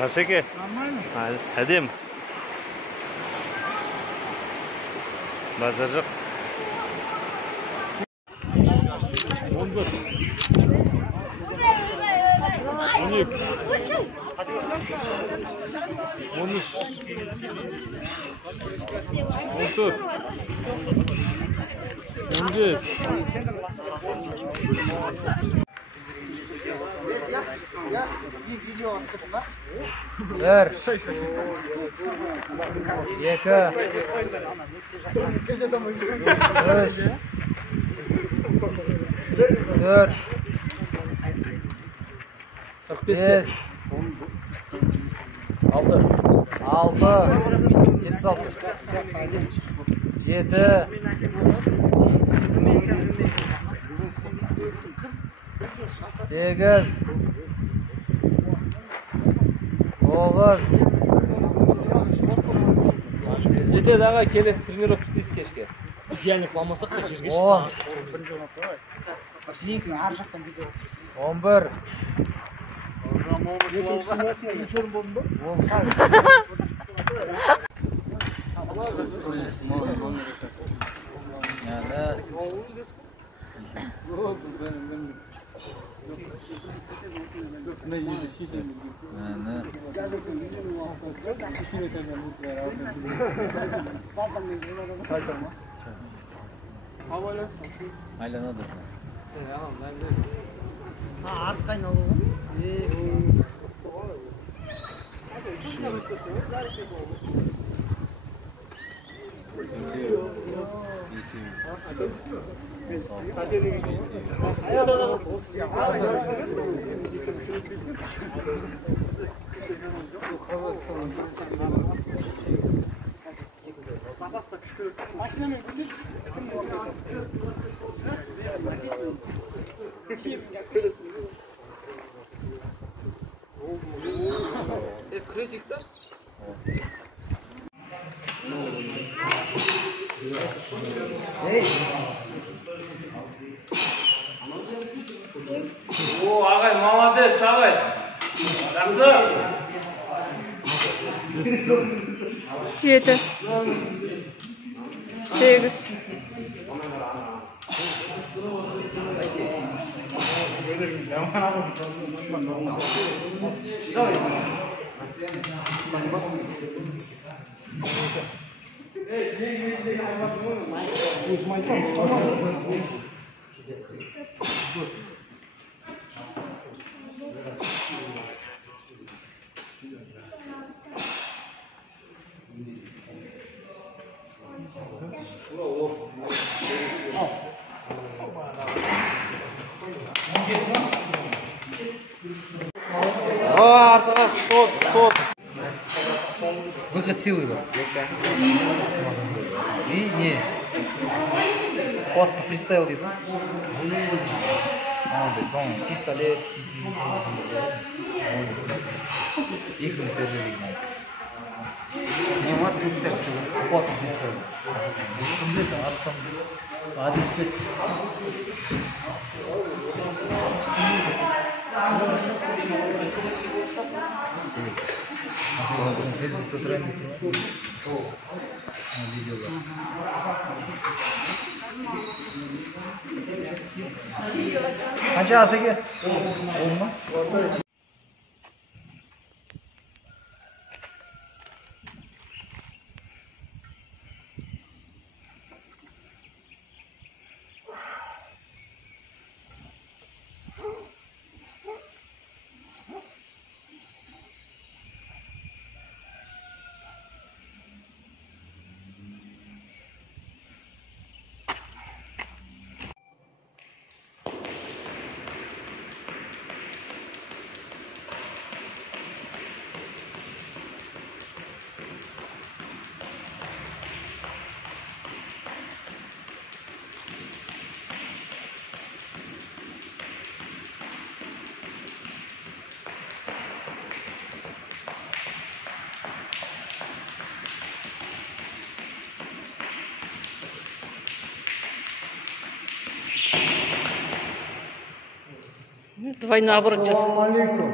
Asake. Hadim. Bazarcık. 14. 12. 13. 14. 15. Yaz. Bir video attım. Bir. İki. Üç. Dört. 45. 6. 7. 8. 9. Жетеді аға, келесі тренировка істейсіз кешке. Yani қыламасақ та жерге 10. 11. Aylanadısın. Артқа айналу. Машинамен көзет. Крезик да? О, ағай, молодец, давай. Жақсы. 7. 8. Выход силы. И не. Кот фристайл дейді. Пистолет. Их интервью. Не вот кот фристайл. Кімдеді астам. Адет. Фейсбукта тренинг видеолар. Қанша асеке? 10 ма? Двойной оборот. Алейкум.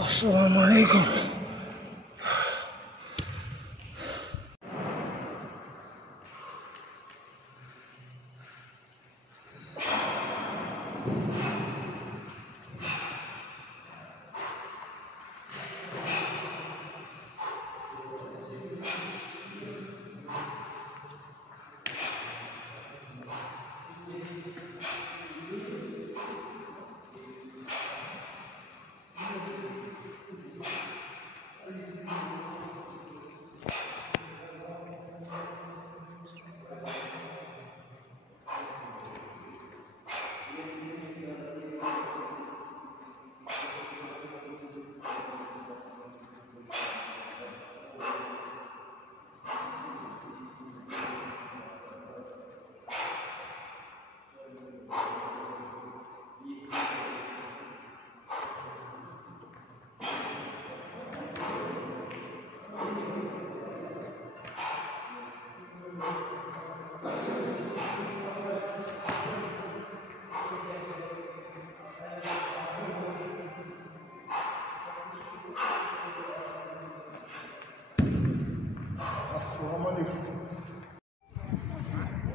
Assalomu alaykum.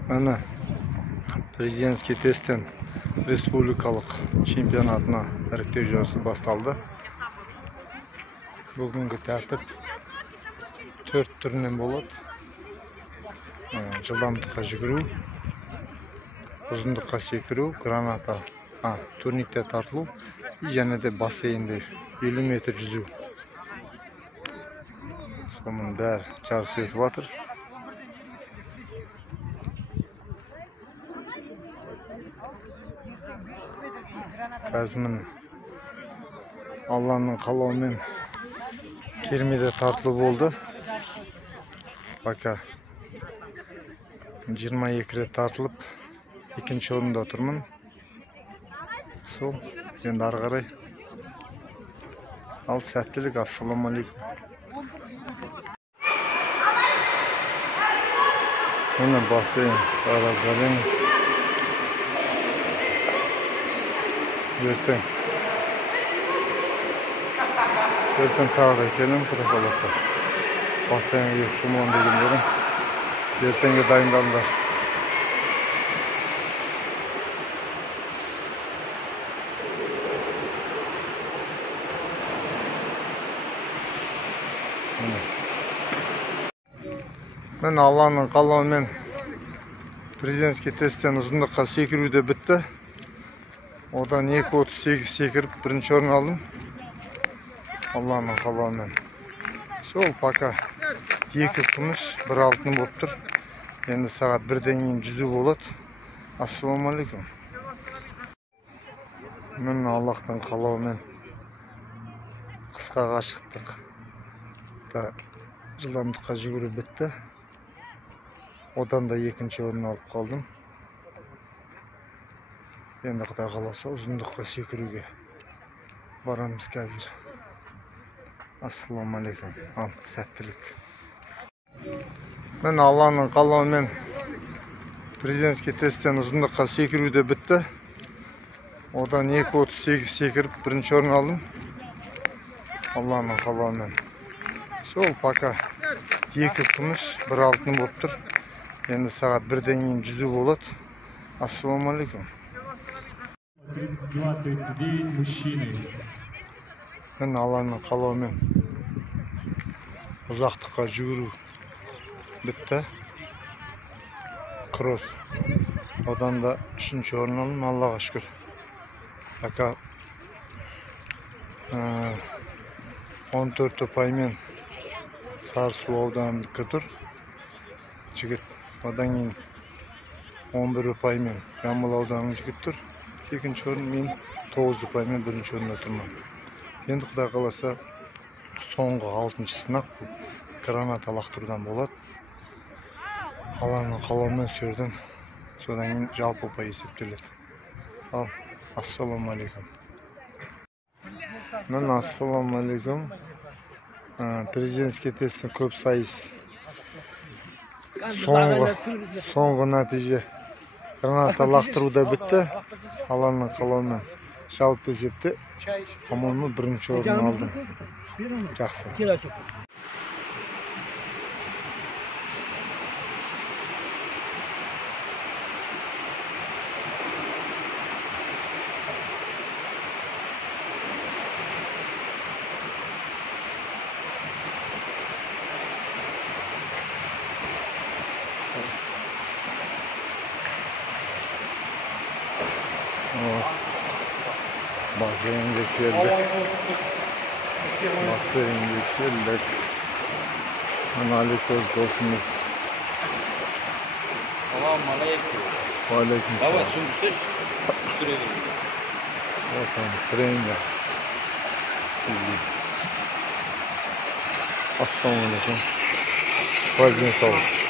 Mana Prezidentskiy testten Respublikалық чемпионатына іріктеу жарысы басталды. Бүгінгі тәртіп 4 түрінен болады. Жылдамдыққа жүгіру, ұзындыққа секіру, граната, турникте тартылу, және де бассейнде 50 метр жүзу. Соның бәрі жарысы өтіп жатыр. Қазір Алланың қалауымен кермеде тартылу болды. Бака 22 рет тартылып, екінші орында тұрмын. Сол, енді ары қарай. Ал сәттілік, ассаламу алейкум. Мына бассейн, аразален. Ертең тағы да келем, құдай қаласа. Бассейнге шомылам дегендерім. Ертеңге дайындалыңдар. Мен Алланың қалауымен Президентский tesттен ұзындыққа секіруде бітті. Одан 2.38 секіріп бірінші орын алдым. Алланың қалауымен. Сол пока 2 күміс, 1 алтын болып тұр. Енді сағат 1-ден кейін жүзу болады. Ассаламу алейкум. Мен Аллахтың қалауымен қысқаға шықтық. Жылдамдыққа жүгіру бітті. Одан да 2-ші орын алып қалдым. Енді Құдай қаласа ұзындыққа секіруге барамыз қазір. Ассаламу алейкум. Ал, сәттілік. Мен Алланың қалауымен Президентский tesттен ұзындыққа секіруде бітті. Одан 2.38 секіріп бірінші орын алдым. Алланың қалауымен. Сол пока 2 күміс, 1 алтын болып тұр. Енді сағат 1-ден кейін жүзу болады. Ассаламу алейкум. 32-39 мужчины. Мен Алланың қалауымен ұзақтыққа жүгіру бітті. Кросс. Одан да 3-ші орын алдым, Аллаға шүкір. Ака 14 ұпаймен Сарысу ауданындікі тұр. Жігіт. Одан кейін 11 ұпаймен Жамбыл ауданының жігіт тұр. 2-ші орын, мен 9 ұпаймен 1-ші орында тұрмын. Енді Құдай қаласа соңғы 6-ші сынақ граната лақтырудан болады. Алланың қалауымен сөрден, содан кейін жалпы ұпай есептеледі. Ал, ассаламу алейкум. Мен ассаламу алейкум. Президентский tesттен көп сайыс. Соңғы нәтиже граната лақтыруда бітті. Алланың қалауымен Жалпы есепте по-моему бірінші орын алдым. Жақсы. Basayınca geldik. Basayınca geldik. Analitos dostumuz. Selamünaleyküm. Aleyküm selam. Evet, şimdi siz sürelim. Efendim, treninle. Sevgili. Assalamu alaikum. Kalbine sağlık.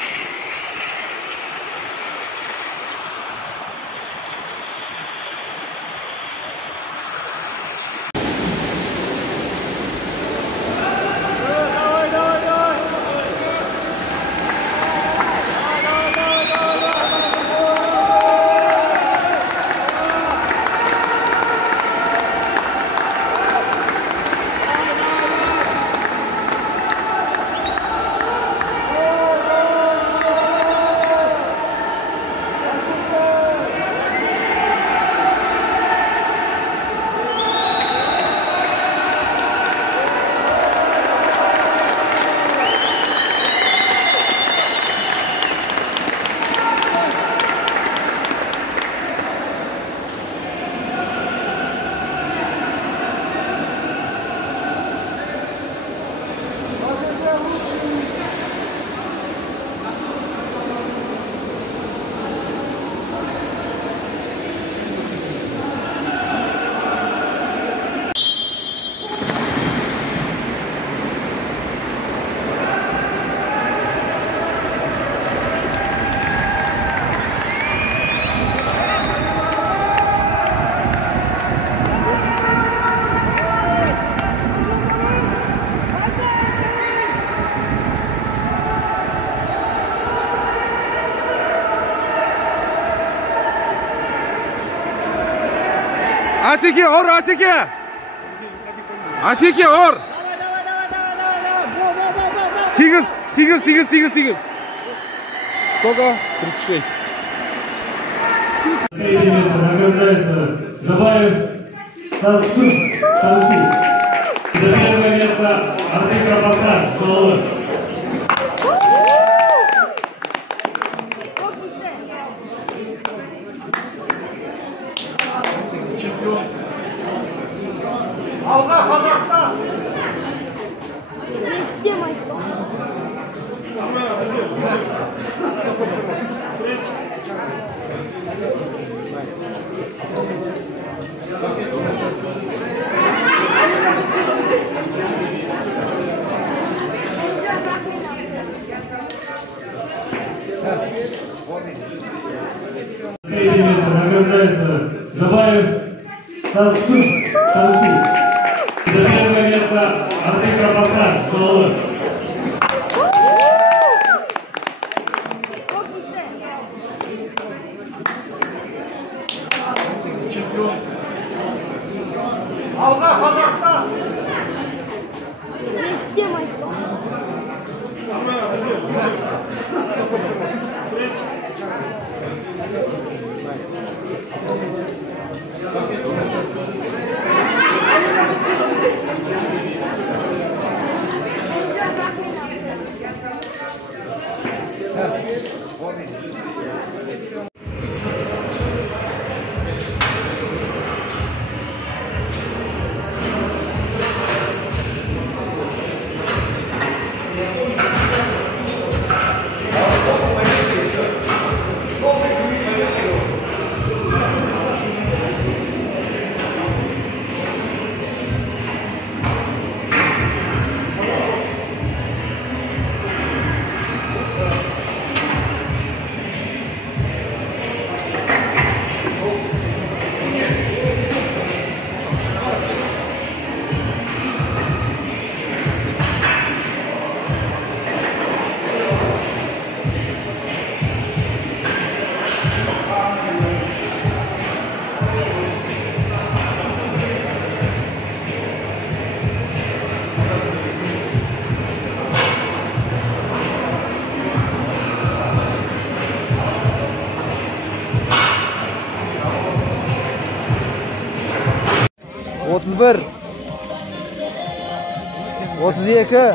Asiki or, Asiki! Asiki or! Тигіз. Сколько? 36. Третье место награждается Забаев Тасқын Тансу. За первое место Артек Рапасан Школы. Алға Қазақстан! Третье место награждается Забаев Тасқын Тансу. За первое место Артек Рапасан Школы. Алға Қазақстан! 31 32 33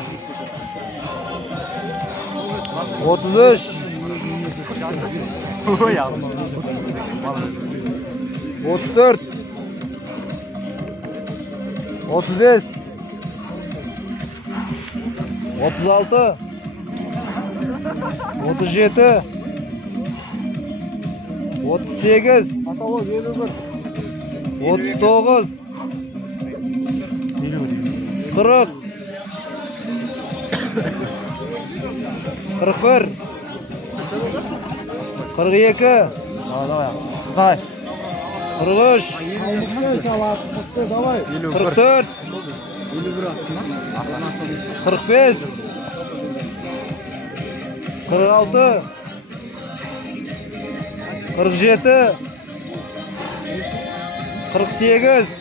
34 35 36 37 38 39 40 41 42 43 44 45 46 47 48